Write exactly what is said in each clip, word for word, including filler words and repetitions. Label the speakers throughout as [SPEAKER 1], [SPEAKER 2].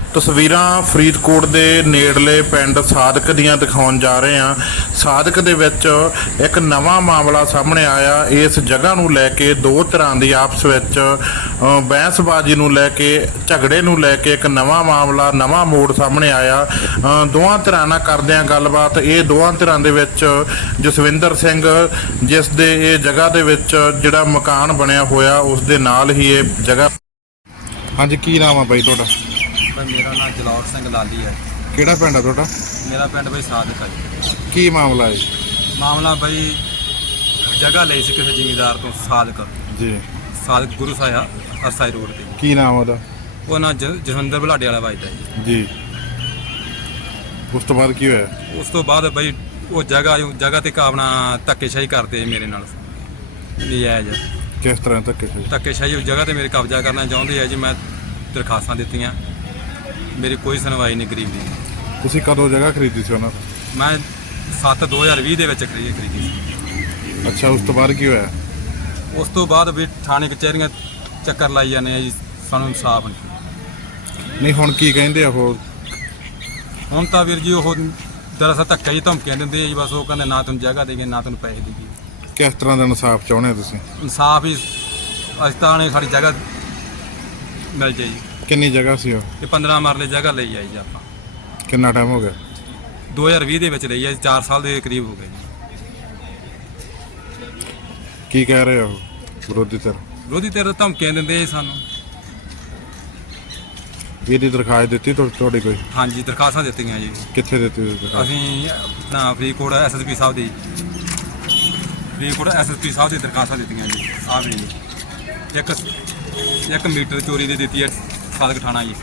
[SPEAKER 1] ਤਸਵੀਰਾਂ ਫਰੀਦਕੋਟ ਦੇ ਨੇੜਲੇ ਪਿੰਡ ਸਾਦਕ ਦੀਆਂ ਦਿਖਾਉਣ ਜਾ ਰਹੇ ਹਾਂ। ਸਾਦਕ ਦੇ ਵਿੱਚ ਇੱਕ ਨਵਾਂ ਮਾਮਲਾ ਸਾਹਮਣੇ ਆਇਆ। ਇਸ ਜਗ੍ਹਾ ਨੂੰ ਲੈ ਕੇ ਦੋ ਧਿਰਾਂ ਦੀ ਆਪਸ ਵਿੱਚ ਅ, ਬਹਿਸਬਾਜ਼ੀ ਨੂੰ ਲੈ ਕੇ, ਝਗੜੇ ਨੂੰ ਲੈ ਕੇ ਇੱਕ ਨਵਾਂ ਮਾਮਲਾ, ਨਵਾਂ ਮੋੜ ਸਾਹਮਣੇ ਆਇਆ। ਅ, ਦੋਵਾਂ ਧਿਰਾਂ ਨਾਲ ਕਰਦੇ ਹਾਂ ਗੱਲਬਾਤ। ਇਹ ਦੋਵਾਂ ਧਿਰਾਂ ਦੇ ਵਿੱਚ ਜਸਵਿੰਦਰ ਸਿੰਘ, ਜਿਸ ਦੇ ਇਹ ਜਗ੍ਹਾ ਦੇ ਵਿੱਚ ਜਿਹੜਾ ਮਕਾਨ ਬਣਿਆ ਹੋਇਆ ਉਸ ਦੇ ਨਾਲ ਹੀ ਇਹ ਜਗ੍ਹਾ। ਹਾਂਜੀ, ਕੀ ਨਾਮ ਆ ਬਾਈ ਤੁਹਾਡਾ?
[SPEAKER 2] ਮੇਰਾ ਨਾਮ ਜਲੌਰ ਸਿੰਘ ਲਾਲੀ ਹੈ।
[SPEAKER 1] ਕਿਹੜਾ ਪਿੰਡ ਆ ਤੁਹਾਡਾ?
[SPEAKER 2] ਮੇਰਾ ਪਿੰਡ ਬਈ ਸਾਦਕ ਹੈ ਜੀ।
[SPEAKER 1] ਕੀ ਮਾਮਲਾ ਹੈ?
[SPEAKER 2] ਮਾਮਲਾ ਬਈ ਜਗ੍ਹਾ ਲਈ ਸੀ ਕਿਸੇ ਜ਼ਿਮੀਂਦਾਰ ਤੋਂ ਸਾਦਕ
[SPEAKER 1] ਜੀ।
[SPEAKER 2] ਸਾਦਕ ਗੁਰੂ ਸਾਹਿਬ ਹਰਸਾਈ ਰੋਡ ਤੇ।
[SPEAKER 1] ਕੀ ਨਾਮ ਉਹਦਾ?
[SPEAKER 2] ਉਹ ਨਾਂ ਜ- ਜਸਵਿੰਦਰ ਬਲਾਡੇ ਵਾਲਾ ਵੱਜਦਾ ਜੀ।
[SPEAKER 1] ਜੀ। ਉਸ ਤੋਂ ਬਾਅਦ ਕੀ ਹੋਇਆ?
[SPEAKER 2] ਉਸ ਤੋਂ ਬਾਅਦ ਬਈ ਉਹ ਜਗ੍ਹਾ ਜਗ੍ਹਾ ਤੇ ਆਪਣਾ ਧੱਕੇਸ਼ਾਹੀ ਕਰਦੇ ਮੇਰੇ ਨਾਲ ਨਜਾਇਜ਼
[SPEAKER 1] ਕਿਸ ਤਰ੍ਹਾਂ ਤੱਕ ਕਿਸੇ?
[SPEAKER 2] ਧੱਕੇਸ਼ਾਹੀ ਉਸ ਜਗ੍ਹਾ ਤੇ ਮੇਰੇ ਕਬਜ਼ਾ ਕਰਨਾ ਚਾਹੁੰਦੇ ਆ ਜੀ। ਮੈਂ ਦਰਖਾਸਤਾਂ ਦਿੱਤੀਆਂ, ਮੇਰੀ ਕੋਈ ਸੁਣਵਾਈ ਨਹੀਂ ਗਰੀਬ ਦੀ।
[SPEAKER 1] ਤੁਸੀਂ ਕਦੋਂ ਜਗ੍ਹਾ ਖਰੀਦੀ ਸੀ ਉਹਨਾਂ ਤੋਂ?
[SPEAKER 2] ਮੈਂ ਸੱਤ ਦੋ ਹਜ਼ਾਰ ਵੀਹ ਦੇ ਵਿੱਚ ਖਰੀਦੀ ਖਰੀਦੀ ਸੀ।
[SPEAKER 1] ਅੱਛਾ, ਉਸ ਤੋਂ ਬਾਅਦ ਕੀ ਹੋਇਆ?
[SPEAKER 2] ਉਸ ਤੋਂ ਬਾਅਦ ਵੀ ਥਾਣੇ ਕਚਹਿਰੀਆਂ ਚੱਕਰ ਲਾਈ ਜਾਂਦੇ ਆ ਜੀ, ਸਾਨੂੰ ਇਨਸਾਫ ਨਹੀਂ।
[SPEAKER 1] ਨਹੀਂ, ਹੁਣ ਕੀ ਕਹਿੰਦੇ ਆ ਉਹ?
[SPEAKER 2] ਹੁਣ ਤਾਂ ਵੀਰ ਜੀ ਉਹ ਦਰਅਸਲ ਧੱਕਾ ਹੀ ਧਮਕੀਆਂ ਦਿੰਦੇ ਆ ਜੀ। ਬਸ ਉਹ ਕਹਿੰਦੇ ਨਾ ਤੁਹਾਨੂੰ ਜਗ੍ਹਾ ਦੇਗੇ, ਨਾ ਤੁਹਾਨੂੰ ਪੈਸੇ ਦੇਗੇ।
[SPEAKER 1] ਕਿਸ ਤਰ੍ਹਾਂ ਦਾ ਇਨਸਾਫ ਚਾਹੁੰਦੇ ਹੋ ਤੁਸੀਂ?
[SPEAKER 2] ਇਨਸਾਫ ਹੀ ਅਸੀਂ ਤਾਂ ਨੇ ਸਾਡੀ ਜਗ੍ਹਾ ਮਿਲ ਜਾਏ ਜੀ।
[SPEAKER 1] ਕਿੰਨੀ ਜਗ੍ਹਾ ਸੀ ਉਹ?
[SPEAKER 2] ਇਹ ਪੰਦਰਾਂ ਮਰਲੇ ਜਗ੍ਹਾ ਲਈ ਆਈ ਜੀ ਆਪਾਂ।
[SPEAKER 1] ਕਿੰਨਾ ਟਾਈਮ ਹੋ ਗਿਆ?
[SPEAKER 2] ਦੋ ਹਜ਼ਾਰ ਵੀਹ ਦੇ ਵਿੱਚ ਲਈ ਆ, ਚਾਰ ਸਾਲ ਦੇ ਕਰੀਬ ਹੋ ਗਏ ਜੀ।
[SPEAKER 1] ਕੀ ਕਹਿ ਰਹੇ ਆ ਉਹ ਵਿਰੋਧੀ ਧਿਰ?
[SPEAKER 2] ਵਿਰੋਧੀ ਧਿਰ ਧਮਕੀਆਂ ਦਿੰਦੇ ਆ ਜੀ ਸਾਨੂੰ।
[SPEAKER 1] ਇਹਦੀ ਦਰਖਾਸਤ ਦਿੱਤੀ ਤੁਹਾ- ਤੁਹਾਡੀ ਕੋਈ?
[SPEAKER 2] ਹਾਂਜੀ, ਦਰਖਾਸਤਾਂ ਦਿੱਤੀਆਂ ਜੀ।
[SPEAKER 1] ਕਿੱਥੇ ਦਿੱਤੀ ਤੁਸੀਂ ਦਰਖਾਸਤ?
[SPEAKER 2] ਅਸੀਂ ਆਪਣਾ ਫਰੀਦਕੋਟ ਐਸ ਐਸ ਪੀ ਸਾਹਿਬ ਦੀ ਫਰੀਦਕੋਟ ਐਸ ਐਸ ਪੀ ਸਾਹਿਬ ਦੀ ਦਰਖਾਸਤਾਂ ਦਿੱਤੀਆਂ ਜੀ। ਆਹ ਵੀ ਜੀ ਇੱਕ ਇੱਕ ਮੀਟਰ ਚੋਰੀ ਦੀ ਦਿੱਤੀ ਹੈ ਸਾਦਕ ਥਾਣਾ ਜੀ।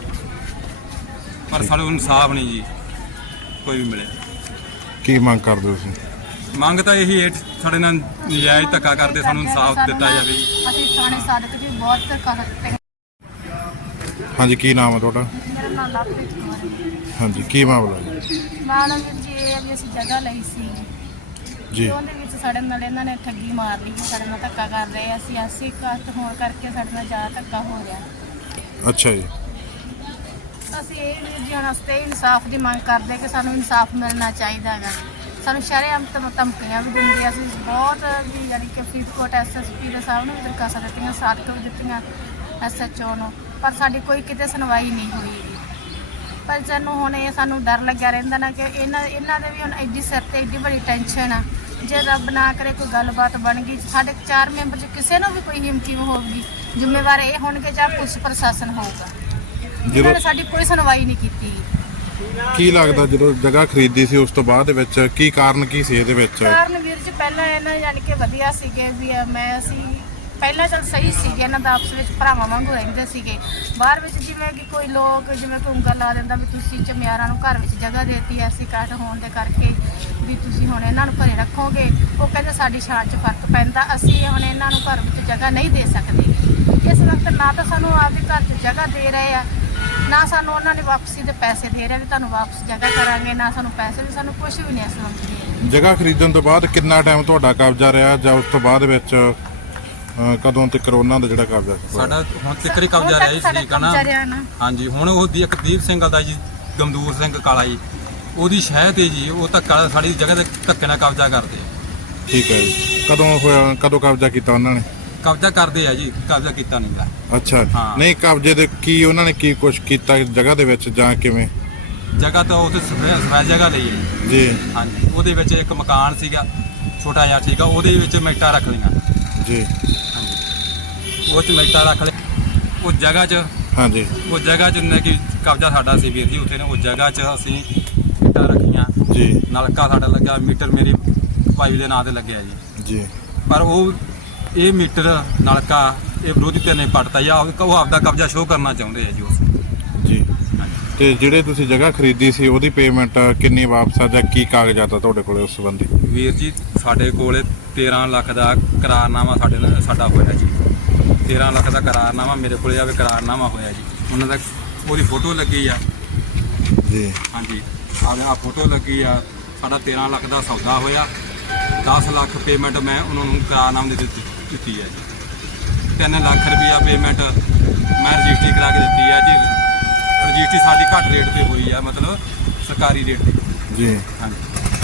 [SPEAKER 2] ਪਰ ਸਾਨੂੰ ਇਨਸਾਫ ਨਹੀਂ ਜੀ ਕੋਈ ਵੀ ਮਿਲੇ।
[SPEAKER 1] ਕੀ ਮੰਗ ਕਰਦੇ ਹੋ ਤੁਸੀਂ?
[SPEAKER 2] ਮੰਗ ਤਾਂ ਇਹੀ ਹੈ, ਸਾਡੇ ਨਾਲ ਨਜਾਇਜ਼ ਧੱਕਾ ਕਰਦੇ, ਸਾਨੂੰ ਇਨਸਾਫ ਦਿੱਤਾ ਜਾਵੇ।
[SPEAKER 3] ਅਸੀਂ ਥਾਣੇ ਸਾਦਕ ਜੀ ਬਹੁਤ ਧੱਕਾ ਕਰਦੇ ਹਾਂ।
[SPEAKER 1] ਹਾਂਜੀ, ਕੀ ਨਾਮ ਹੈ ਤੁਹਾਡਾ?
[SPEAKER 3] ਮੇਰਾ ਨਾਮ ਲਵਪ੍ਰੀਤ ਕੌਰ ਹੈ।
[SPEAKER 1] ਹਾਂਜੀ, ਕੀ ਮਾਮਲਾ ਹੈ?
[SPEAKER 3] ਮਾਲਮ ਜੀ ਇਹ ਵੀ ਅਸੀਂ ਜਗ੍ਹਾ ਲਈ ਸੀ
[SPEAKER 1] ਜੀ।
[SPEAKER 3] ਤੇ ਉਹਦੇ ਵਿੱਚ ਸਾਡੇ ਨਾਲ ਇਹਨਾਂ ਨੇ ਠੱਗੀ ਮਾਰ ਲਈ, ਸਾਡੇ ਨਾਲ ਧੱਕਾ ਕਰ ਰਹੇ। ਅਸੀਂ ਐਸੀ ਕਾਸਟ ਹੋਣ ਕਰਕੇ ਸਾਡੇ ਨਾਲ ਜ਼ਿਆਦਾ ਧੱਕਾ ਹੋ ਰਿਹਾ।
[SPEAKER 1] ਅੱਛਾ ਜੀ।
[SPEAKER 3] ਅਸੀਂ ਇਹ ਵੀ ਜੀ ਹੁਣ ਅਸੀਂ ਇਨਸਾਫ ਦੀ ਮੰਗ ਕਰਦੇ ਕਿ ਸਾਨੂੰ ਇਨਸਾਫ ਮਿਲਣਾ ਚਾਹੀਦਾ ਹੈਗਾ। ਸਾਨੂੰ ਸ਼ਰੇਆਮ ਧਮ- ਧਮਕੀਆਂ ਵੀ ਦਿੰਦੇ। ਅਸੀਂ ਬਹੁਤ ਜੀ ਯਾਨੀ ਕਿ ਫਰੀਦਕੋਟ ਐਸ ਐਸ ਪੀ ਦੇ ਸਾਹਿਬ ਨੂੰ ਵੀ ਦਰਖਾਸਤਾਂ ਦਿੱਤੀਆਂ, ਸਾਦਕ ਵੀ ਦਿੱਤੀਆਂ, ਐਸ ਐਚ ਓ ਨੂੰ, ਪਰ ਸਾਡੀ ਕੋਈ ਕਿਤੇ ਸੁਣਵਾਈ ਨਹੀਂ ਹੋਈ। ਪਰ ਸਾਨੂੰ ਹੁਣ ਇਹ ਸਾਨੂੰ ਡਰ ਲੱਗਿਆ ਰਹਿੰਦਾ ਨਾ ਕਿ ਇਹਨਾਂ ਇਹਨਾਂ ਦੇ ਵੀ ਹੁਣ ਐਡੀ ਸਿਰ 'ਤੇ ਐਡੀ ਬੜੀ ਟੈਨਸ਼ਨ ਆ। ਜੇ ਰੱਬ ਨਾ ਕਰੇ ਕੋਈ ਗੱਲਬਾਤ ਬਣ ਗਈ, ਸਾਡੇ ਚਾਰ ਮੈਂਬਰ 'ਚ ਕਿਸੇ ਨੂੰ ਵੀ ਕੋਈ ਹਿੰਮਤੀ ਹੋਊਗੀ, ਜ਼ਿੰਮੇਵਾਰ ਇਹ ਹੋਣਗੇ ਜਾਂ ਪੁਲਿਸ ਪ੍ਰਸ਼ਾਸਨ ਹੋਊਗਾ। ਜਿਹਨਾਂ ਨੇ ਸਾਡੀ ਕੋਈ ਸੁਣਵਾਈ ਨਹੀਂ ਕੀਤੀ।
[SPEAKER 1] ਕੀ ਲੱਗਦਾ ਜਦੋਂ ਜਗ੍ਹਾ ਖਰੀਦੀ ਸੀ ਉਸ ਤੋਂ ਬਾਅਦ ਦੇ ਵਿੱਚ ਕੀ ਕਾਰਨ ਕੀ ਸੀ ਇਹਦੇ ਵਿੱਚ?
[SPEAKER 3] ਕਾਰਨ ਵੀਰ ਜੀ ਪਹਿਲਾਂ ਇਹਨਾਂ ਯਾਨੀ ਕਿ ਵਧੀਆ ਸੀਗੇ ਵੀ ਮੈਂ ਅਸੀਂ ਪਹਿਲਾਂ ਚਲ ਸਹੀ ਸੀਗੇ, ਇਹਨਾਂ ਦਾ ਆਪਸ ਵਿੱਚ ਭਰਾਵਾਂ ਵਾਂਗੂ ਰਹਿੰਦੇ ਸੀਗੇ। ਬਾਹਰ ਵਿੱਚ ਜਿਵੇਂ ਕਿ ਕੋਈ ਲੋਕ ਜਿਵੇਂ ਕੋਈ ਉਂਗਲ ਲਾ ਦਿੰਦਾ ਵੀ ਤੁਸੀਂ ਚਮਿਆਰਾਂ ਨੂੰ ਘਰ ਵਿੱਚ ਜਗ੍ਹਾ ਦੇਤੀ ਐਸੀ ਕਾਟ ਹੋਣ ਦੇ ਕਰਕੇ ਵੀ ਤੁਸੀਂ ਹੁਣ ਇਹਨਾਂ ਨੂੰ ਘਰੇ ਰੱਖੋਗੇ। ਉਹ ਕਹਿੰਦੇ ਸਾਡੀ ਸ਼ਾਨ 'ਚ ਫਰਕ ਪੈਂਦਾ, ਅਸੀਂ ਹੁਣ ਇਹਨਾਂ ਨੂੰ ਘਰ ਵਿੱਚ ਜਗ੍ਹਾ ਨਹੀਂ ਦੇ ਸਕਦੇ। ਇਸ ਵਕਤ ਨਾ ਤਾਂ ਸਾਨੂੰ ਆਪਦੇ ਘਰ 'ਚ ਜਗ੍ਹਾ ਦੇ ਰਹੇ ਆ, ਨਾ ਸਾਨੂੰ ਉਹਨਾਂ ਨੇ ਵਾਪਸੀ ਦੇ ਪੈਸੇ ਦੇ ਰਹੇ ਵੀ ਤੁਹਾਨੂੰ ਵਾਪਸ ਜਗ੍ਹਾ ਕਰਾਂਗੇ, ਨਾ ਸਾਨੂੰ ਪੈਸੇ ਵੀ, ਸਾਨੂੰ ਕੁਝ ਵੀ ਨਹੀਂ ਇਸ ਵਕਤ ਦੇ।
[SPEAKER 1] ਜਗ੍ਹਾ ਖਰੀਦਣ ਤੋਂ ਬਾਅਦ ਕਿੰਨਾ ਟਾਈਮ ਤੁਹਾਡਾ ਕਬਜ਼ਾ ਰਿਹਾ ਜਾਂ ਉਸ ਤੋਂ ਬਾਅਦ ਵਿੱਚ ਅ, ਕਦੋਂ ਤੱਕ ਉਹਨਾਂ ਦਾ ਜਿਹੜਾ ਕਬਜ਼ਾ ਸੀ?
[SPEAKER 2] ਸਾਡਾ ਹੁਣ ਤੱਕ ਹੀ ਕਬਜ਼ਾ ਰਿਹਾ ਜੀ, ਠੀਕ ਆ ਨਾ। ਹਾਂਜੀ, ਹੁਣ ਉਹ ਦੀ ਇੱਕ ਦੀਪ ਸਿੰਘ ਦਾ ਜੀ, ਗਮਦੂਰ ਸਿੰਘ ਕਾਲਾ ਜੀ, ਉਹਦੀ ਸ਼ਹਿ ਤੇ ਜੀ ਉਹ ਧੱਕਾ ਸਾਡੀ ਜਗ੍ਹਾ ਤੇ ਧੱਕੇ ਨਾਲ ਕਬਜ਼ਾ ਕਰਦੇ ਆ।
[SPEAKER 1] ਠੀਕ ਹੈ ਜੀ। ਕਦੋਂ ਹੋਇਆ, ਕਦੋਂ ਕਬਜ਼ਾ ਕੀਤਾ ਉਹਨਾਂ ਨੇ?
[SPEAKER 2] ਕਬਜ਼ਾ ਕਰਦੇ ਆ ਜੀ, ਕਬਜ਼ਾ ਕੀਤਾ ਨਹੀਂ ਗਾ।
[SPEAKER 1] ਅੱਛਾ,
[SPEAKER 2] ਹਾਂ।
[SPEAKER 1] ਨਹੀਂ ਕਬਜ਼ੇ ਦੇ ਕੀ ਉਹਨਾਂ ਨੇ ਕੀ ਕੁਝ ਕੀਤਾ ਇਸ ਜਗ੍ਹਾ ਦੇ ਵਿੱਚ ਜਾਂ ਕਿਵੇਂ?
[SPEAKER 2] ਜਗ੍ਹਾ ਤਾਂ ਉੱਥੇ ਸਫੈਦ ਜਗ੍ਹਾ ਲਈ ਹੈ
[SPEAKER 1] ਜੀ।
[SPEAKER 2] ਹਾਂਜੀ, ਉਹਦੇ ਵਿੱਚ ਇੱਕ ਮਕਾਨ ਸੀਗਾ ਛੋਟਾ ਜਿਹਾ, ਠੀਕ ਆ, ਉਹਦੇ ਵਿੱਚ ਮੈਟਾਂ ਰੱਖ ਲਈਆਂ
[SPEAKER 1] ਜੀ।
[SPEAKER 2] ਉਹ 'ਚ ਮੈਟਾਂ ਰੱਖ ਲਿਆ ਉਹ ਜਗ੍ਹਾ 'ਚ।
[SPEAKER 1] ਹਾਂਜੀ।
[SPEAKER 2] ਉਹ ਜਗ੍ਹਾ 'ਚ ਨਾ ਕਿ ਕਬਜ਼ਾ ਸਾਡਾ ਸੀ ਵੀਰ ਜੀ ਉੱਥੇ ਨੇ। ਉਹ ਜਗ੍ਹਾ 'ਚ ਅਸੀਂ ਮੈਟਾਂ ਰੱਖੀਆਂ
[SPEAKER 1] ਜੀ।
[SPEAKER 2] ਨਲਕਾ ਸਾਡਾ ਲੱਗਿਆ, ਮੀਟਰ ਮੇਰੀ ਭਾਈ ਦੇ ਨਾਂ ਤੇ ਲੱਗਿਆ ਜੀ।
[SPEAKER 1] ਜੀ।
[SPEAKER 2] ਪਰ ਉਹ ਇਹ ਮੀਟਰ ਨਲਕਾ ਇਹ ਵਿਰੋਧੀ ਧਿਰ ਨੇ ਪੱਟਤਾ ਜਾਂ ਉਹ ਆਪਦਾ ਕਬਜ਼ਾ ਸ਼ੋਅ ਕਰਨਾ ਚਾਹੁੰਦੇ ਆ ਜੀ ਉਸ।
[SPEAKER 1] ਜੀ। ਤੇ ਜਿਹੜੇ ਤੁਸੀਂ ਜਗ੍ਹਾ ਖਰੀਦੀ ਸੀ ਉਹਦੀ ਪੇਮੈਂਟ ਕਿੰਨੀ ਵਾਪਸ ਆ ਜਾਂ ਕੀ ਕਾਗਜ਼ਾਤ ਆ ਤੁਹਾਡੇ ਕੋਲੇ ਉਸ ਸੰਬੰਧੀ?
[SPEAKER 2] ਵੀਰ ਜੀ ਸਾਡੇ ਕੋਲੇ ਤੇਰਾਂ ਲੱਖ ਦਾ ਕਰਾਰਨਾਮਾ ਸਾਡੇ ਨਾਲ ਸਾਡਾ ਹੋਇਆ ਜੀ। ਤੇਰਾਂ ਲੱਖ ਦਾ ਕਰਾਰਨਾਮਾ ਮੇਰੇ ਕੋਲੇ ਆਵੇ ਕਰਾਰਨਾਮਾ ਹੋਇਆ ਜੀ। ਉਹਨਾਂ ਦਾ ਉਹਦੀ ਫੋਟੋ ਲੱਗੀ ਆ
[SPEAKER 1] ਜੀ।
[SPEAKER 2] ਹਾਂਜੀ, ਆਹ ਆਹ ਫੋਟੋ ਲੱਗੀ ਆ। ਸਾਡਾ ਤੇਰਾਂ ਲੱਖ ਦਾ ਸੌਦਾ ਹੋਇਆ। ਦਸ ਲੱਖ ਪੇਮੈਂਟ ਮੈਂ ਉਹਨਾਂ ਨੂੰ ਕਰਾਰਨਾਮੇ ਦੇ ਦਿੱਤੀ ਦਿੱਤੀ ਹੈ ਜੀ। ਤਿੰਨ ਲੱਖ ਰੁਪਈਆ ਪੇਮੈਂਟ ਮੈਂ ਰਜਿਸਟਰੀ ਕਰਾ ਕੇ ਦਿੱਤੀ ਹੈ ਜੀ। ਰਜਿਸਟਰੀ ਸਾਡੀ ਘੱਟ ਰੇਟ ਤੇ ਹੋਈ ਆ, ਮਤਲਬ ਸਰਕਾਰੀ ਰੇਟ ਤੇ।
[SPEAKER 1] ਜੀ
[SPEAKER 2] ਹਾਂਜੀ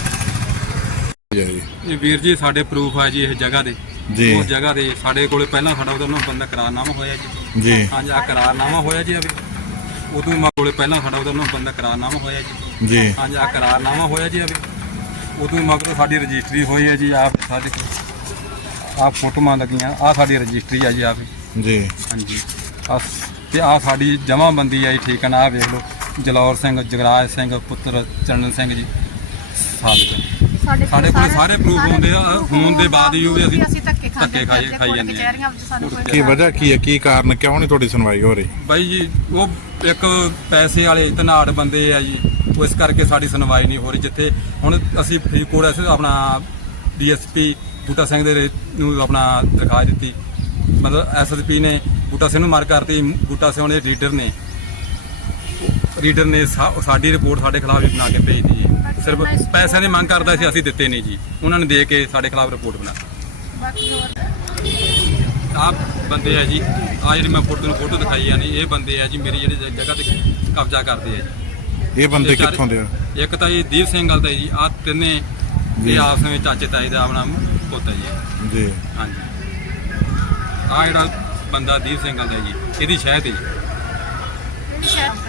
[SPEAKER 1] ਜੀ
[SPEAKER 2] ਇਹ ਵੀਰ ਜੀ ਸਾਡੇ ਪ੍ਰੂਫ ਆ ਜੀ, ਇਹ ਜਗ੍ਹਾ ਦੇ
[SPEAKER 1] ਜੀ
[SPEAKER 2] ਉਸ ਜਗ੍ਹਾ ਦੇ ਸਾਡੇ ਕੋਲੇ ਪਹਿਲਾਂ ਸਾਡਾ ਉਹਦਾ ਨਾਲ ਬੰਦਾ ਕਰਾਰਨਾਮਾ ਹੋਇਆ ਜੀ।
[SPEAKER 1] ਜੀ
[SPEAKER 2] ਹਾਂਜੀ ਆ ਕਰਾਰਨਾਮਾ ਹੋਇਆ ਜੀ। ਅਭੀ ਉਦੋਂ ਮਾ ਕੋਲੇ ਪਹਿਲਾਂ ਸਾਡਾ ਉਹਦਾ ਨਾਲ ਬੰਦਾ ਕਰਾਰਨਾਮਾ ਹੋਇਆ ਜੀ।
[SPEAKER 1] ਜੀ
[SPEAKER 2] ਹਾਂਜੀ ਆ ਕਰਾਰਨਾਮਾ ਹੋਇਆ ਜੀ। ਅਭੀ ਉਦੋਂ ਮਗਰੋਂ ਸਾਡੀ ਰਜਿਸਟਰੀ ਹੋਈ ਹੈ ਜੀ। ਆਪ ਸਾਡੇ ਆਪ ਫੋਟੋਆਂ ਲੱਗੀਆਂ, ਆ ਸਾਡੀ ਰਜਿਸਟਰੀ ਆ ਜੀ। ਆਪ
[SPEAKER 1] ਜੀ
[SPEAKER 2] ਹਾਂਜੀ ਆ ਤੇ ਆ ਸਾਡੀ ਜਮ੍ਹਾਂਬੰਦੀ ਆ ਜੀ। ਠੀਕ ਹੈ ਨਾ, ਆ ਵੇਖ ਲਓ ਜਲੌਰ ਸਿੰਘ, ਜਗਰਾਜ ਸਿੰਘ ਪੁੱਤਰ ਚਰਨ ਸਿੰਘ ਜੀ ਸਾਬਕ। ਸਾਡੇ ਕੋਲ ਸਾਰੇ ਪ੍ਰੂਫ ਹੁੰਦੇ ਆ, ਹੋਣ ਦੇ ਬਾਅਦ ਹੀ ਉਹ ਵੀ ਅਸੀਂ
[SPEAKER 3] ਅਸੀਂ ਧੱਕੇ
[SPEAKER 2] ਧੱਕੇ ਖਾਈ ਖਾਈ ਜਾਂਦੇ ਆ।
[SPEAKER 3] ਕਚਹਿਰੀਆਂ ਵਿੱਚ ਸਾਨੂੰ ਕੋਈ
[SPEAKER 1] ਕੀ ਵਜ੍ਹਾ ਕੀ ਹੈ, ਕੀ ਕਾਰਨ, ਕਿਉਂ ਨਹੀਂ ਤੁਹਾਡੀ ਸੁਣਵਾਈ ਹੋ ਰਹੀ?
[SPEAKER 2] ਬਾਈ ਜੀ ਉਹ ਇੱਕ ਪੈਸੇ ਵਾਲੇ ਧਨਾੜ ਬੰਦੇ ਆ ਜੀ, ਉਹ ਇਸ ਕਰਕੇ ਸਾਡੀ ਸੁਣਵਾਈ ਨਹੀਂ ਹੋ ਰਹੀ। ਜਿੱਥੇ ਹੁਣ ਅਸੀਂ ਫਰੀਦਕੋਟ ਐਸ ਆਪਣਾ D S P Buta Singh ਦੇ ਨੂੰ ਆਪਣਾ ਦਿਖਾ ਦਿੱਤੀ, ਮਤਲਬ ਐਸ ਐਸ ਪੀ ਨੇ ਬੂਟਾ ਸਿੰਘ ਨੂੰ ਮਾਰ ਕਰਤੀ। ਬੂਟਾ ਸਿੰਘ ਦੇ ਰੀਡਰ ਨੇ ਰੀਡਰ ਨੇ ਸਾ- ਸਾਡੀ ਰਿਪੋਰਟ ਸਾਡੇ ਖਿਲਾਫ ਹੀ ਬਣਾ ਕੇ ਭੇਜਦੀ ਜੀ। ਸਿਰਫ ਪੈਸਿਆਂ ਦੀ ਮੰਗ ਕਰਦਾ ਸੀ, ਅਸੀਂ ਦਿੱਤੇ ਨਹੀਂ ਜੀ। ਉਹਨਾਂ ਨੇ ਦੇ ਕੇ ਸਾਡੇ ਖਿਲਾਫ ਰਿਪੋਰਟ ਬਣਾ
[SPEAKER 3] ਬਾਕੀ ਹੋਰ
[SPEAKER 2] ਆਹ ਬੰਦੇ ਆ ਜੀ। ਆ ਜਿਹੜੀ ਮੈਂ ਫੋਟੋ ਨੂੰ ਫੋਟੋ ਦਿਖਾਈ ਆ ਨਹੀਂ, ਇਹ ਬੰਦੇ ਆ ਜੀ ਮੇਰੀ ਜਿਹੜੀ ਜਗ੍ਹਾ ਤੇ ਕਬਜ਼ਾ ਕਰਦੇ ਆ ਜੀ।
[SPEAKER 1] ਇਹ ਬੰਦੇ
[SPEAKER 2] ਇਹ ਚਾਰੇ-
[SPEAKER 1] ਕਿੱਥੋਂ ਦੇ ਆ?
[SPEAKER 2] ਇੱਕ ਤਾਂ ਇਹ ਦੀਪ ਸਿੰਘ ਗੱਲ ਦਾ ਜੀ, ਆ ਤਿੰਨੇ
[SPEAKER 1] ਜੀ।
[SPEAKER 2] ਇਹ ਆਪਸ ਵਿੱਚ ਚਾਚੇ ਤਾਏ ਦਾ ਆਪਣਾ ਪੁੱਤ ਹੈ ਜੀ।
[SPEAKER 1] ਜੀ
[SPEAKER 2] ਹਾਂਜੀ ਆ ਜਿਹੜਾ ਬੰਦਾ ਦੀਪ ਸਿੰਘ ਗੱਲ ਦਾ ਜੀ, ਇਹਦੀ ਸ਼ਹਿਦ ਹੈ ਜੀ।
[SPEAKER 3] ਸ਼ਾਇਦ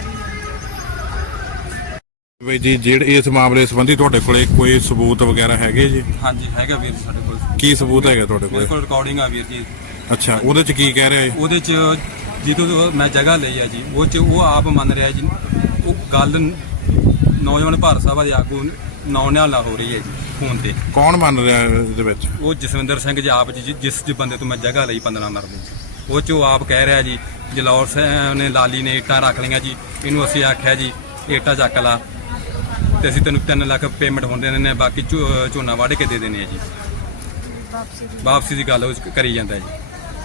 [SPEAKER 1] ਬਈ ਜੀ ਜਿਹੜੇ ਇਸ ਮਾਮਲੇ ਸੰਬੰਧੀ ਤੁਹਾਡੇ ਕੋਲੇ ਕੋਈ ਸਬੂਤ ਵਗੈਰਾ ਹੈਗੇ ਜੀ?
[SPEAKER 2] ਹਾਂਜੀ ਹੈਗਾ ਵੀਰ ਜੀ ਸਾਡੇ ਕੋਲ।
[SPEAKER 1] ਕੀ ਸਬੂਤ ਹੈਗਾ ਤੁਹਾਡੇ
[SPEAKER 2] ਮੇਰੇ
[SPEAKER 1] ਕੋਲੇ?
[SPEAKER 2] ਕੋਲ ਰਿਕਾਰਡਿੰਗ ਆ ਵੀਰ ਜੀ।
[SPEAKER 1] ਅੱਛਾ, ਉਹਦੇ ਚ ਕੀ ਕਹਿ ਰਿਹਾ ਹੈ?
[SPEAKER 2] ਉਹਦੇ ਚ ਜਿੱਦੋਂ ਤੋਂ ਮੈਂ ਜਗ੍ਹਾ ਲਈ ਆ ਜੀ, ਉਹ ਚ ਉਹ ਆਪ ਮੰਨ ਰਿਹਾ ਜੀ। ਉਹ ਗੱਲ ਨੌਜਵਾਨ ਭਾਰਤ ਸਭਾ ਦੇ ਆਗੂ ਨੌ ਨਿਹਾਲਾ ਹੋ ਰਹੀ ਹੈ ਜੀ ਫੋਨ ਤੇ।
[SPEAKER 1] ਕੌਣ ਮੰਨ ਰਿਹਾ ਇਹਦੇ ਵਿੱਚ?
[SPEAKER 2] ਉਹ ਜਸਵਿੰਦਰ ਸਿੰਘ ਜੀ ਆਪ ਜੀ, ਜਿਸ ਜੀ ਬੰਦੇ ਤੋਂ ਮੈਂ ਜਗ੍ਹਾ ਲਈ ਪੰਦਰਾਂ ਮਰਦੇ ਜੀ, ਉਹ ਚ ਉਹ ਆਪ ਕਹਿ ਰਿਹਾ ਜੀ। ਜਲੌਰ ਸਿੰਘ ਨੇ ਲਾਲੀ ਨੇ ਇੱਟਾਂ ਰੱਖ ਲਈਆਂ ਜੀ, ਇਹਨੂੰ ਅਸੀਂ ਆਖਿਆ ਜੀ ਇੱਟਾਂ ਚੱਕ ਲਾ ਤੇ ਅਸੀਂ ਤੈਨੂੰ ਤਿੰਨ ਲੱਖ ਪੇਮੈਂਟ ਹੁੰਦੇ ਨੇ, ਬਾਕੀ ਝੋ- ਝੋਨਾ ਵੱਢ ਕੇ ਦੇ ਦੇਣੇ ਆ ਜੀ।
[SPEAKER 3] ਵਾਪਸੀ ਦੀ
[SPEAKER 2] ਵਾਪਸੀ ਦੀ ਗੱਲ ਉਹ 'ਚ ਕਰੀ ਜਾਂਦਾ ਜੀ।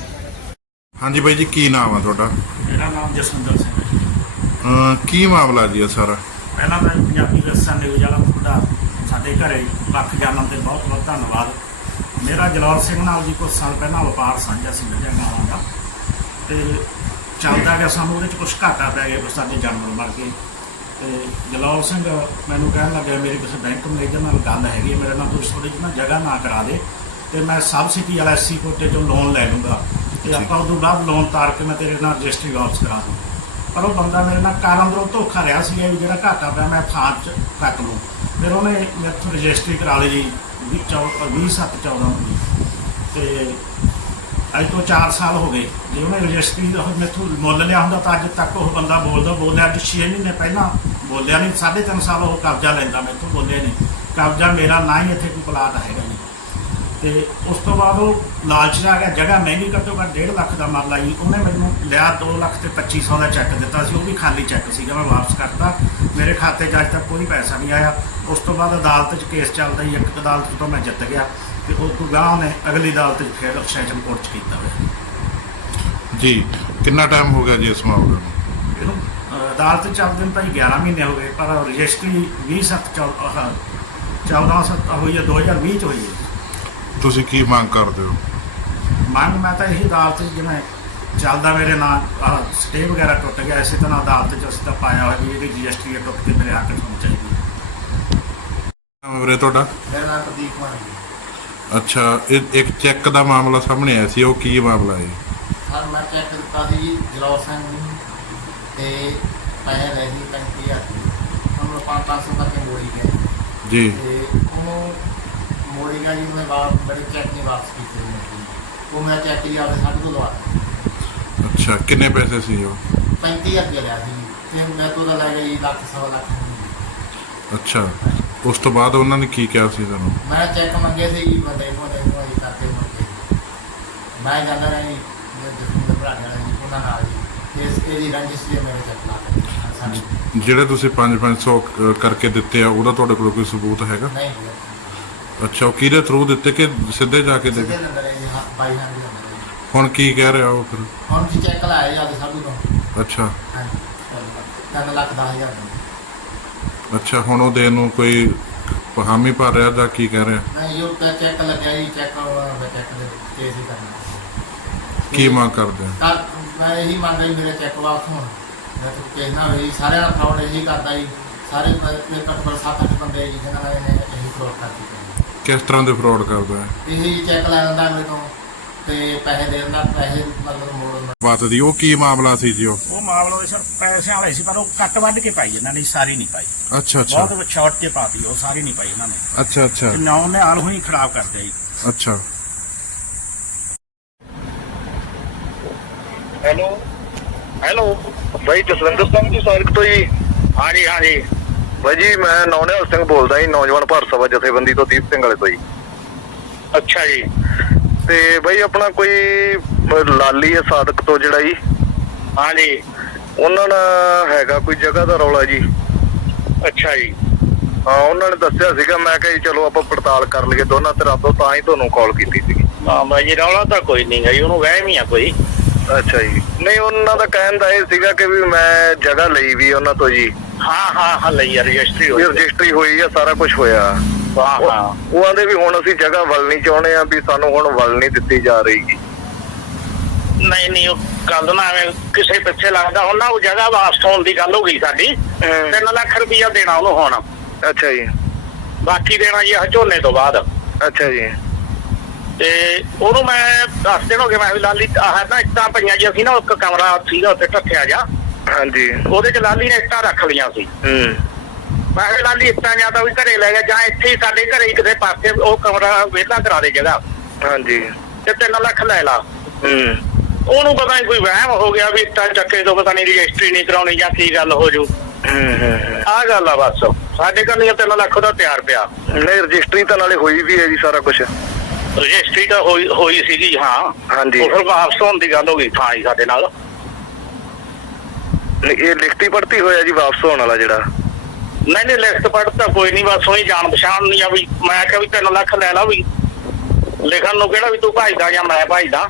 [SPEAKER 1] ਹਾਂਜੀ ਬਾਈ ਜੀ, ਕੀ ਨਾਮ ਆ ਤੁਹਾਡਾ?
[SPEAKER 4] ਮੇਰਾ ਨਾਮ ਜਸਵਿੰਦਰ ਸਿੰਘ ਹੈ ਜੀ।
[SPEAKER 1] ਅਮ ਕੀ ਮਾਮਲਾ ਜੀ ਇਹ ਸਾਰਾ?
[SPEAKER 4] ਪਹਿਲਾਂ ਤਾਂ ਪੰਜਾਬੀ ਵਿਰਸਾ ਨਿਊਜ਼ ਵਾਲਾ ਤੁਹਾਡਾ ਸਾਡੇ ਘਰੇ ਲੱਖ ਜਾਣਨ ਤੇ ਬਹੁਤ ਬਹੁਤ ਧੰਨਵਾਦ। ਮੇਰਾ ਜਲੌਰ ਸਿੰਘ ਨਾਲ ਜੀ ਕੁਝ ਸਾਲ ਪਹਿਲਾਂ ਵਪਾਰ ਸਾਂਝਾ ਸੀ ਲੁਧਿਆਣਾ ਦਾ, ਤੇ ਚੱਲਦਾ ਗਿਆ। ਸਾਨੂੰ ਉਹਦੇ 'ਚ ਕੁਝ ਘਾਟਾ ਪੈ ਗਿਆ, ਕੁਛ ਸਾਡੇ ਜਾਨਵਰ ਮਰ ਗਏ। ਤੇ ਜਲੌਰ ਸਿੰਘ ਮੈਨੂੰ ਕਹਿਣ ਲੱਗਿਆ ਮੇਰੀ ਕਿਸੇ ਬੈਂਕ ਮੈਨੇਜਰ ਨਾਲ ਗੱਲ ਹੈਗੀ ਹੈ, ਮੇਰੇ ਨਾਲ ਤੁਸੀਂ ਥੋੜ੍ਹੀ ਜਿਹੀ ਨਾ ਜਗ੍ਹਾ ਨਾ ਕਰਾ ਦੇ ਤੇ ਮੈਂ ਸਬਸਿਡੀ ਵਾਲਾ ਐਸ ਸੀ ਕੋਟੇ 'ਚੋਂ ਲੋਨ ਲੈ ਲੂੰਗਾ ਤੇ ਆਪਾਂ ਉਦੋਂ ਬਾਅਦ ਲੋਨ ਤਾਰ ਕੇ ਮੈਂ ਤੇਰੇ ਨਾਲ ਰਜਿਸਟਰੀ ਵਾਪਸ ਕਰਾ ਦੂੰ। ਪਰ ਉਹ ਬੰਦਾ ਮੇਰੇ ਨਾਲ ਕਾਰ ਅੰਦਰੋਂ ਧੋਖਾ ਰਿਹਾ ਸੀ ਵੀ ਜਿਹੜਾ ਘਾਟਾ ਪਿਆ ਮੈਂ ਥਾਂ 'ਚ ਕੱਟ ਲੂੰ। ਫਿਰ ਉਹਨੇ ਮੇਰੇ ਤੋਂ ਰਜਿਸਟਰੀ ਕਰਾ ਲਈ ਜੀ ਵੀਹ ਚੌ ਵੀਹ ਸੱਤ ਚੌਦਾਂ ਨੂੰ, ਤੇ ਅੱਜ ਤੋਂ ਚਾਰ ਸਾਲ ਹੋ ਗਏ। ਜੇ ਉਹਨੇ ਰਜਿਸਟਰੀ ਦਾ ਮੈਥੋਂ ਮੁੱਲ ਲਿਆ ਹੁੰਦਾ ਤਾਂ ਅੱਜ ਤੱਕ ਉਹ ਬੰਦਾ ਬੋਲਦਾ ਬੋਲਿਆ ਅੱਜ ਛੇ ਮਹੀਨੇ ਪਹਿਲਾਂ ਬੋਲਿਆ ਨਹੀਂ, ਸਾਢੇ ਤਿੰਨ ਸਾਲ ਉਹ ਕਬਜ਼ਾ ਲੈਂਦਾ ਮੈਥੋਂ, ਬੋਲਿਆ ਨਹੀਂ। ਕਬਜ਼ਾ ਮੇਰਾ ਨਾ ਹੀ ਇੱਥੇ ਕੋਈ ਪਲਾਟ ਹੈਗਾ ਨਹੀਂ। ਤੇ ਉਸ ਤੋਂ ਬਾਅਦ ਉਹ ਲਾਲਚ 'ਚ ਆ ਗਿਆ, ਜਗ੍ਹਾ ਮਹਿੰਗੀ ਘੱਟੋ ਘੱਟ ਡੇਢ ਲੱਖ ਦਾ ਮਰਲਾ ਜੀ। ਉਹਨੇ ਮੈਨੂੰ ਲਿਆ ਦੋ ਲੱਖ ਤੇ ਪੱਚੀ ਸੌ ਦਾ ਚੈੱਕ ਦਿੱਤਾ ਸੀ, ਉਹ ਵੀ ਖਾਲੀ ਚੈੱਕ ਸੀਗਾ, ਮੈਂ ਵਾਪਸ ਕਰਤਾ। ਮੇਰੇ ਖਾਤੇ 'ਚ ਅੱਜ ਤੱਕ ਕੋਈ ਪੈਸਾ ਨਹੀਂ ਆਇਆ। ਉਸ ਤੋਂ ਬਾਅਦ ਅਦਾਲਤ 'ਚ ਕੇਸ ਚੱਲਦਾ ਜੀ, ਇੱਕ ਅਦਾਲਤ ਤੋਂ ਮੈਂ ਜਿੱਤ ਗਿਆ ਤੇ ਉਸ ਤੋਂ ਗਾਂਹ ਨੇ ਅਗਲੀ ਅਦਾਲਤ 'ਚ ਫਿਰ ਸੈਸ਼ਨ ਕੋਰਟ 'ਚ ਕੀਤਾ ਹੋਇਆ
[SPEAKER 1] ਜੀ ਕਿੰਨਾ ਟਾਈਮ ਹੋ ਗਿਆ ਜੀ ਇਸ ਮਾਮਲੇ ਨੂੰ?
[SPEAKER 4] ਇਹਨੂੰ ਅਹ, ਅਦਾਲਤ 'ਚ ਚੱਲਦੇ ਨੂੰ ਤਾਂ ਜੀ ਗਿਆਰਾਂ ਮਹੀਨੇ ਹੋ ਗਏ, ਪਰ ਰਜਿਸਟਰੀ ਵੀਹ ਸੱਤ ਚੌਦਾਂ ਸੱਤ ਹੋਈ ਹੈ, ਦੋ ਹਜ਼ਾਰ ਵੀਹ 'ਚ ਹੋਈ ਹੈ।
[SPEAKER 1] ਤੁਸੀਂ ਕੀ ਮੰਗ ਕਰਦੇ ਹੋ?
[SPEAKER 4] ਮੰਗ ਮੈਂ ਤਾਂ ਇਹੀ ਅਦਾਲਤ 'ਚ ਜਿਵੇਂ ਚੱਲਦਾ ਮੇਰੇ ਨਾਲ ਸਟੇ ਵਗੈਰਾ ਟੁੱਟ ਗਿਆ, ਇਸੇ ਤਰ੍ਹਾਂ ਅਦਾਲਤ 'ਚ ਅਸੀਂ ਤਾਂ ਪਾਇਆ ਹੋਇਆ ਵੀ ਇਹਦੀ ਰਜਿਸਟਰੀ ਟੁੱਟ ਕੇ ਮੇਰੇ ਹੱਕ 'ਚ ਹੋਣੀ ਚਾਹੀਦੀ ਹੈ।
[SPEAKER 1] ਨਾਮ ਵੀਰੇ ਤੁਹਾਡਾ?
[SPEAKER 5] ਮੇਰਾ ਨਾਮ ਪ੍ਰਦੀਪ ਕੁਮਾਰ ਹੈ।
[SPEAKER 1] ਅੱਛਾ, ਇਹ ਇੱਕ ਚੈੱਕ ਦਾ ਮਾਮਲਾ ਸਾਹਮਣੇ ਆਇਆ ਸੀ, ਉਹ ਕੀ ਮਾਮਲਾ ਹੈ?
[SPEAKER 5] ਸਰ ਮੈਂ ਚੈੱਕ ਦਿੱਤਾ ਸੀ ਜੀ ਜਲੌਰ ਸਿੰਘ ਨੂੰ ਤੇ ਪੈਸੇ ਲੈ ਸੀ ਪੈਂਤੀ ਹਜ਼ਾਰ ਰੁਪਏ, ਉਹਨੂੰ ਪੰਜ ਪੰਜ ਸੌ ਕਰਕੇ ਮੋੜੀ ਗਿਆ
[SPEAKER 1] ਜੀ
[SPEAKER 5] ਤੇ ਉਹਨੂੰ ਮੋੜੀ ਗਿਆ ਜੀ। ਉਹਨੇ ਵਾਪ ਬੜੇ ਚੈੱਕ ਨਹੀਂ ਵਾਪਸ ਕੀਤੇ ਜੀ। ਉਹ ਮੈਂ ਚੈੱਕ ਹੀ ਆਪਦੇ ਸਾਡੇ ਤੋਂ ਲਵਾ ਦਿੱਤਾ।
[SPEAKER 1] ਅੱਛਾ, ਕਿੰਨੇ ਪੈਸੇ ਸੀ ਉਹ?
[SPEAKER 5] ਪੈਂਤੀ ਹਜ਼ਾਰ ਰੁਪਏ ਲਿਆ ਸੀ ਜੀ, ਤੇ ਮੈਂ ਤੋਂ ਦਾ ਲੈ ਗਿਆ ਜੀ ਲੱਖ ਸਵਾ ਲੱਖ।
[SPEAKER 1] ਅੱਛਾ, ਉਸ ਤੋਂ ਬਾਅਦ ਉਹਨਾਂ ਨੇ ਕੀ ਕਿਹਾ ਸੀ ਤੁਹਾਨੂੰ?
[SPEAKER 5] ਮੈਂ ਚੈੱਕ ਮੰਗਿਆ ਸੀ ਜੀ ਬੰਦੇ ਨੂੰ, ਬੰਦੇ ਨੂੰ ਅਸੀਂ ਕਰਕੇ ਮੁੜ ਕੇ ਮੈਂ ਜਾਂਦਾ ਰਿਹਾ ਜੀ ਜਸਵਿੰਦਰ ਭਰਾ ਜਾਣਾ ਜੀ ਉਹਨਾਂ ਨਾਲ ਜੀ। ਇਸ ਇਹਦੀ ਰੰਜਿਸ਼ ਜੀ ਮੇਰੇ ਚੈੱਕ ਲਾ ਕੇ ਸਾਡੀ
[SPEAKER 1] ਜਿਹੜੇ ਤੁਸੀਂ ਪੰਜ ਪੰਜ ਸੌ ਕਰਕੇ ਦਿੱਤੇ ਆ, ਉਹਦਾ ਤੁਹਾਡੇ ਕੋਲ ਕੋਈ ਸਬੂਤ ਹੈਗਾ?
[SPEAKER 5] ਨਹੀਂ ਜੀ।
[SPEAKER 1] ਅੱਛਾ, ਉਹ ਕਿਹਦੇ ਥਰੂ ਦਿੱਤੇ ਕਿ ਸਿੱਧੇ ਜਾ ਕੇ ਦੇ?
[SPEAKER 5] ਸਿੱਧੇ ਨੰਬਰ ਹੈ ਜੀ, ਹਾਂ ਬਾਈ ਹਾਂ ਜੀ ਨੰਬਰ ਹੈ ਜੀ।
[SPEAKER 1] ਹੁਣ ਕੀ ਕਹਿ ਰਿਹਾ ਉਹ ਫਿਰ?
[SPEAKER 5] ਹੁਣ ਜੀ ਚੈੱਕ ਲਾਇਆ ਜੀ ਅੱਜ ਸਾਡੂ ਤੋਂ।
[SPEAKER 1] ਅੱਛਾ
[SPEAKER 5] ਹਾਂਜੀ ਤਿੰਨ ਲੱਖ ਦਸ ਹਜ਼ਾਰ ਦਾ।
[SPEAKER 1] ਅੱਛਾ, ਹੁਣ ਉਹ ਦੇਣ ਨੂੰ ਕੋਈ ਹਾਮੀ ਭਰ ਰਿਹਾ ਜਾਂ ਕੀ ਕਹਿ ਰਿਹਾ?
[SPEAKER 5] ਨਹੀਂ ਉਹ ਤਾਂ ਚੈੱਕ ਲੱਗਿਆ ਜੀ, ਚੈੱਕ ਉਹਦਾ ਚੈੱਕ ਦੇ ਕੇਸ ਹੀ ਕਰਨਾ।
[SPEAKER 1] ਕੀ ਮੰਗ ਕਰਦੇ ਆ?
[SPEAKER 5] ਤਾਂ ਮੈਂ ਇਹੀ ਮੰਗ ਰਹੀ ਮੇਰੇ ਚੈੱਕ ਵਾਪਸ ਹੋਣ ਕੇਸ ਨਾ ਹੋਈ ਸਾਰਿਆਂ ਦਾ ਫਰਾਡ ਇਹੀ ਕਰਦਾ ਜੀ। ਸਾਰੇ ਮੇਰੇ ਘੱਟੋ ਘੱਟ ਸੱਤ ਅੱਠ ਬੰਦੇ ਜੀ ਜਿਹਨਾਂ ਨਾਲ ਇਹਨੇ ਇਹੀ ਫਰਾਡ ਕਰ ਦਿੱਤਾ।
[SPEAKER 1] ਕਿਸ ਤਰ੍ਹਾਂ ਦੇ ਫਰਾਡ ਕਰਦਾ ਹੈ?
[SPEAKER 5] ਇਹੀ ਚੈੱਕ ਲੈ ਲੈਂਦਾ ਮੇਰੇ ਤੋਂ ਤੇ ਪੈਸੇ ਦੇ ਦਿੰਦਾ, ਪੈਸੇ ਮਤਲਬ ਮੋੜ ਦਿੰਦਾ।
[SPEAKER 1] ਬਾਤ ਦੀ ਉਹ ਕੀ ਮਾਮਲਾ ਸੀ ਜੀ? ਉਹ
[SPEAKER 4] ਉਹ ਮਾਮਲਾ ਸਰ ਪੈਸਿਆਂ ਵਾਲੇ ਸੀ, ਪਰ ਉਹ ਕੱਟ ਵੱਢ ਕੇ ਪਾਈ ਇਹਨਾਂ ਨੇ, ਸਾਰੀ ਨਹੀਂ ਪਾਈ।
[SPEAKER 1] ਅੱਛਾ ਅੱਛਾ
[SPEAKER 4] ਬਹੁਤ ਸ਼ਾਰਟ ਤੇ ਪਾਤੀ, ਉਹ ਸਾਰੀ ਨਹੀਂ ਪਾਈ ਇਹਨਾਂ ਨੇ।
[SPEAKER 1] ਅੱਛਾ ਅੱਛਾ
[SPEAKER 4] ਤੇ ਨੌ ਨੇ ਹਾਲ ਹੋਈ ਖਰਾਬ ਕਰ ਦਿਆ ਜੀ।
[SPEAKER 1] ਅੱਛਾ
[SPEAKER 6] ਹੈਲੋ ਹੈਲੋ ਭਾਈ ਜਸਵਿੰਦਰ ਸਿੰਘ ਜੀ ਸਾਰਕ ਤੋਂ ਜੀ। ਹਾਂਜੀ ਹਾਂਜੀ ਭਾਈ ਜੀ, ਮੈਂ ਨੌਨਿਹਾਲ ਸਿੰਘ ਬੋਲਦਾ ਜੀ, ਨੌਜਵਾਨ ਭਾਰਤ ਸਭਾ ਜਥੇਬੰਦੀ ਤੋਂ, ਦੀਪ ਸਿੰਘ ਵਾਲੇ ਤੋਂ ਜੀ। ਅੱਛਾ ਜੀ। ਤੇ ਭਾਈ ਆਪਣਾ ਕੋਈ ਲਾਲੀ ਹੈ ਸਾਦਕ ਤੋਂ ਜਿਹੜਾ ਜੀ। ਹਾਂਜੀ। ਉਹਨਾਂ ਨਾਲ ਹੈਗਾ ਕੋਈ ਜਗ੍ਹਾ ਦਾ ਰੌਲਾ ਜੀ। ਅੱਛਾ ਜੀ। ਹਾਂ, ਉਹਨਾਂ ਨੇ ਦੱਸਿਆ ਸੀਗਾ, ਮੈਂ ਕਿਹਾ ਜੀ ਚਲੋ ਆਪਾਂ ਪੜਤਾਲ ਕਰ ਲਈਏ ਦੋਨਾਂ ਤਰ੍ਹਾਂ ਤੋਂ, ਤਾਂ ਹੀ ਤੁਹਾਨੂੰ ਕਾਲ ਕੀਤੀ ਸੀਗੀ। ਹਾਂ ਭਾਈ ਜੀ, ਰੌਲਾ ਤਾਂ ਕੋਈ ਨਹੀਂ ਗਾ ਜੀ, ਉਹਨੂੰ ਵਹਿਮ ਹੀ ਆ ਕੋਈ। ਅੱਛਾ ਜੀ। ਨਹੀਂ, ਉਹਨਾਂ ਦਾ ਕਹਿਣ ਦਾ ਇਹ ਸੀਗਾ ਕਿ ਵੀ ਮੈਂ ਜਗ੍ਹਾ ਲਈ ਵੀ ਉਹਨਾਂ ਤੋਂ ਜੀ। ਹਾਂ ਹਾਂ ਹਾਂ ਲਈ ਆ, ਰਜਿਸਟਰੀ ਹੋਈ ਰਜਿਸਟਰੀ ਹੋਈ ਆ, ਸਾਰਾ ਕੁਝ ਹੋਇਆ। ਹਾਂ ਹਾਂ। ਉਹ ਆਂਦੇ ਵੀ ਹੁਣ ਅਸੀਂ ਜਗ੍ਹਾ ਵਲਣੀ ਚਾਹੁੰਦੇ ਆ, ਵੀ ਸਾਨੂੰ ਹੁਣ ਵਲ ਨਹੀਂ ਦਿੱਤੀ ਜਾ ਰਹੀਗੀ। ਨਹੀਂ ਨਹੀਂ, ਉਹ ਗੱਲ ਨਾ ਐਵੇਂ ਕਿਸੇ ਪਿੱਛੇ ਲੱਗਦਾ। ਉਹਨਾਂ ਉਹ ਜਗ੍ਹਾ ਵਾਪਸ ਹੋਣ ਦੀ ਗੱਲ ਹੋ ਗਈ ਸਾਡੀ। ਤਿੰਨ ਲੱਖ ਰੁਪਈਆ ਦੇਣਾ ਉਹਨੂੰ ਹੁਣ। ਅੱਛਾ ਜੀ। ਬਾਕੀ ਦੇਣਾ ਜੀ ਝੋਨੇ ਤੋਂ ਬਾਅਦ। ਅੱਛਾ ਜੀ। ਤੇ ਉਹਨੂੰ ਮੈਂ ਦਸ ਦਿਨ ਹੋ ਗਏ, ਮੈਂ ਵੀ ਲਾਲੀ ਆਹ ਨਾ ਇੱਟਾਂ ਪਈਆਂ ਜੀ, ਅਸੀਂ ਨਾ ਇੱਕ ਕਮਰਾ ਸੀਗਾ ਉੱਥੇ ਢੱਠਿਆ ਜਾ। ਹਾਂਜੀ। ਉਹਦੇ ਚ ਲਾਲੀ ਨੇ ਇੱਟਾਂ ਰੱਖ ਲਈਆਂ ਸੀ। ਹੂੰ। ਮੈਂ ਕਿਹਾ ਲਾਲੀ ਇੱਟਾਂ ਜਾਂ ਤਾਂ ਵੀ ਘਰੇ ਲੈ ਗਿਆ, ਜਾਂ ਇੱਥੇ ਹੀ ਸਾਡੇ ਘਰੇ ਕਿਸੇ ਪਾਸੇ ਉਹ ਕਮਰਾ ਵਿਹਲਾ ਕਰਾ ਦੇ ਜਗ੍ਹਾ। ਹਾਂਜੀ। ਤੇ ਤਿੰਨ ਲੱਖ ਲੈ ਲਾ। ਹੂੰ। ਉਹਨੂੰ ਪਤਾ ਨਹੀਂ ਕੋਈ ਵਹਿਮ ਹੋ ਗਿਆ ਵੀ ਇੱਟਾਂ ਚੱਕੇ ਤੋਂ ਪਤਾ ਨਹੀਂ ਰਜਿਸਟਰੀ ਨਹੀਂ ਕਰਾਉਣੀ ਜਾਂ ਕੀ ਗੱਲ ਹੋ ਜੂ। ਆਹ ਗੱਲ ਆ ਬਸ। ਸਾਡੇ ਘਰ ਨਹੀਂ ਤਿੰਨ ਲੱਖ ਦਾ ਤਿਆਰ ਪਿਆ। ਨਹੀਂ, ਰਜਿਸਟਰੀ ਤਾਂ ਨਾਲੇ ਹੋਈ ਵੀ ਹੈ ਜੀ, ਸਾਰਾ ਕੁਛ। ਰਜਿਸਟਰੀ ਤਾਂ ਹੋਈ ਹੋਈ ਸੀਗੀ। ਹਾਂ ਹਾਂਜੀ। ਉਹ ਫਿਰ ਵਾਪਸ ਹੋਣ ਦੀ ਗੱਲ ਹੋ ਗਈ ਥਾਂ ਜੀ ਸਾਡੇ ਨਾਲ। ਇਹ ਲਿਖਤੀ ਪੜਤੀ ਹੋਇਆ ਜੀ ਵਾਪਸ ਹੋਣ ਵਾਲਾ ਜਿਹੜਾ? ਨਹੀਂ ਨਹੀਂ, ਲਿਖਤ ਪੜਤ ਤਾਂ ਕੋਈ ਨਹੀਂ, ਬਸ ਉਹੀ ਜਾਣ ਪਛਾਣ ਨਹੀਂ ਆ। ਵੀ ਮੈਂ ਕਿਹਾ ਵੀ ਤਿੰਨ ਲੱਖ ਲੈ ਲਾ, ਵੀ ਲਿਖਣ ਨੂੰ ਕਿਹੜਾ ਵੀ ਤੂੰ ਭਾਈਦਾ ਜਾਂ ਮੈਂ ਭਾਈਦਾ।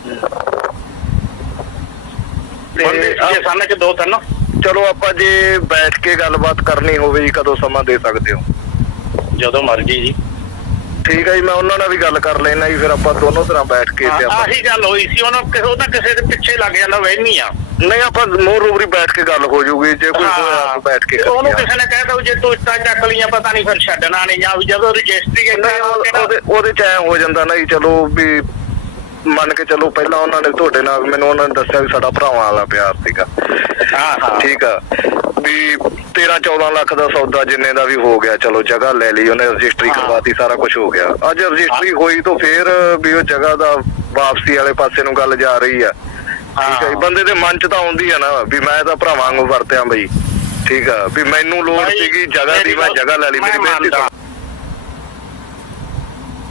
[SPEAKER 6] ਤੇ ਸਾਹਮਣੇ ਚ ਦੋ ਤਿੰਨ। ਚਲੋ ਆਪਾਂ ਜੇ ਬੈਠ ਕੇ ਗੱਲਬਾਤ ਕਰਨੀ ਹੋਵੇ ਜੀ, ਕਦੋਂ ਸਮਾਂ ਦੇ ਸਕਦੇ ਹੋ? ਜਦੋਂ ਮਰਜੀ ਜੀ। ਠੀਕ ਹੈ ਜੀ, ਮੈਂ ਉਹਨਾਂ ਨਾਲ ਵੀ ਗੱਲ ਕਰ ਲੈਣਾ ਜੀ, ਫਿਰ ਆਪਾਂ ਦੋਨੋਂ ਤਰ੍ਹਾਂ ਬੈਠ ਕੇ। ਆਹੀ ਗੱਲ ਹੋਈ ਸੀ, ਉਹਨਾਂ ਉਹ ਤਾਂ ਕਿਸੇ ਦੇ ਪਿੱਛੇ ਲੱਗ ਜਾਂਦਾ, ਵਹਿਮੀ ਆ। ਨਹੀਂ, ਆਪਾਂ ਮੋਹ ਰੂਬਰੀ ਬੈਠ ਕੇ ਗੱਲ ਹੋ ਜਾਊਗੀ, ਜੇ ਕੋਈ ਹੋਇਆ ਬੈਠ ਕੇ। ਉਹਨੂੰ ਕਿਸੇ ਨੇ ਕਹਿਤਾ ਜੇ ਤੂੰ ਇੱਟਾਂ ਚੱਕ ਲਈਆਂ ਪਤਾ ਨਹੀਂ ਫਿਰ ਛੱਡਣਾ ਨਹੀਂ, ਜਾਂ ਵੀ ਜਦੋਂ ਰਜਿਸਟਰੀ ਉਹਦੇ ਉਹਦੇ ਚ ਐ ਹੋ ਜਾਂਦਾ ਨਾ ਜੀ। ਚਲੋ ਵੀ ਮੰਨ ਕੇ ਚਲੋ, ਪਹਿਲਾਂ ਉਹਨਾਂ ਨੇ ਤੁਹਾਡੇ ਨਾਲ ਮੈਨੂੰ ਉਹਨਾਂ ਨੇ ਦੱਸਿਆ ਵੀ ਸਾਡਾ ਭਰਾਵਾਂ ਵਾਲਾ ਪਿਆਰ ਸੀਗਾ। ਠੀਕ ਆ, ਵੀ ਤੇਰਾਂ ਚੌਦਾਂ ਲੱਖ ਦਾ ਸੌਦਾ ਜਿੰਨੇ ਦਾ ਵੀ ਹੋ ਗਿਆ, ਚਲੋ ਜਗ੍ਹਾ ਲੈ ਲਈ ਉਹਨੇ, ਰਜਿਸਟਰੀ ਕਰਵਾਤੀ, ਸਾਰਾ ਕੁਝ ਹੋ ਗਿਆ। ਅੱਜ ਰਜਿਸਟਰੀ ਹੋਈ ਤਾਂ ਫੇਰ ਵੀ ਉਹ ਜਗ੍ਹਾ ਦਾ ਵਾਪਸੀ ਵਾਲੇ ਪਾਸੇ ਨੂੰ ਗੱਲ ਜਾ ਰਹੀ ਆ। ਠੀਕ ਆ ਜੀ, ਬੰਦੇ ਦੇ ਮਨ ਚ ਤਾਂ ਆਉਂਦੀ ਆ ਨਾ ਵੀ ਮੈਂ ਤਾਂ ਭਰਾਵਾਂ ਵਾਂਗੂ ਵਰਤਿਆ ਬਈ। ਠੀਕ ਆ, ਵੀ ਮੈਨੂੰ ਲੋੜ ਸੀਗੀ ਜਗ੍ਹਾ ਦੀ, ਮੈਂ ਜਗ੍ਹਾ ਲੈ ਲਈ। ਮੇਰੀ ਬੇਇੱਜ਼ਤੀ